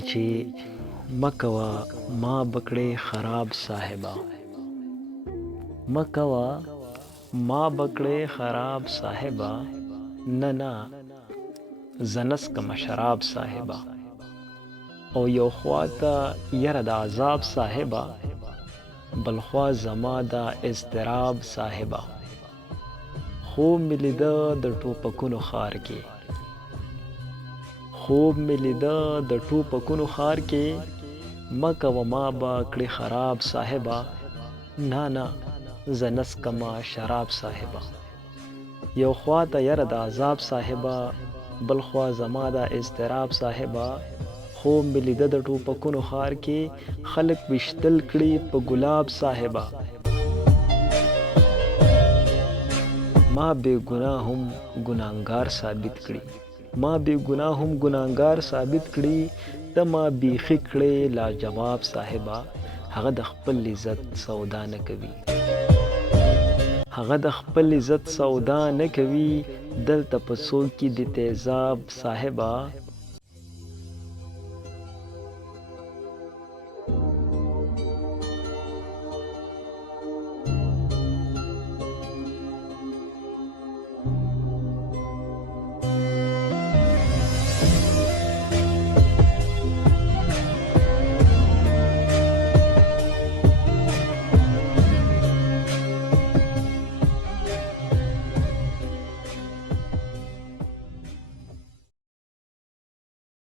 چې مکوه ما بکړې خراب صاحبه مکوه ما بکړې خراب صاحبه نه زنس کم شراب صاحبه او یو خواته یره د عذاب صاحبه بل خوا زما د اضطراب صاحبه خوب مې لیده د ټوپکونو ښار کې خوب مې لیده د ټوپکونو ښار کې مکوه ما به کړې خراب صاحبه نه زه نسکمه شراب صاحبه یو خواته یره د عذاب صاحبه بل خوا زما د اضطراب صاحبه خوب مې لیده د ټوپکونو ښار کې خلک ویشتل کړي په ګلاب صاحبه ما بې ګناه هم ګناهګار ثابت کړي ما بې ګناه هم ګناهګار ثابت کړي ته ما بیخي کړې لاجواب صاحبه هغه د خپل عزت سودا نه کوي هغه د خپل عزت سودا نه کوي دلته په څوک کې د تیزاب صاحبه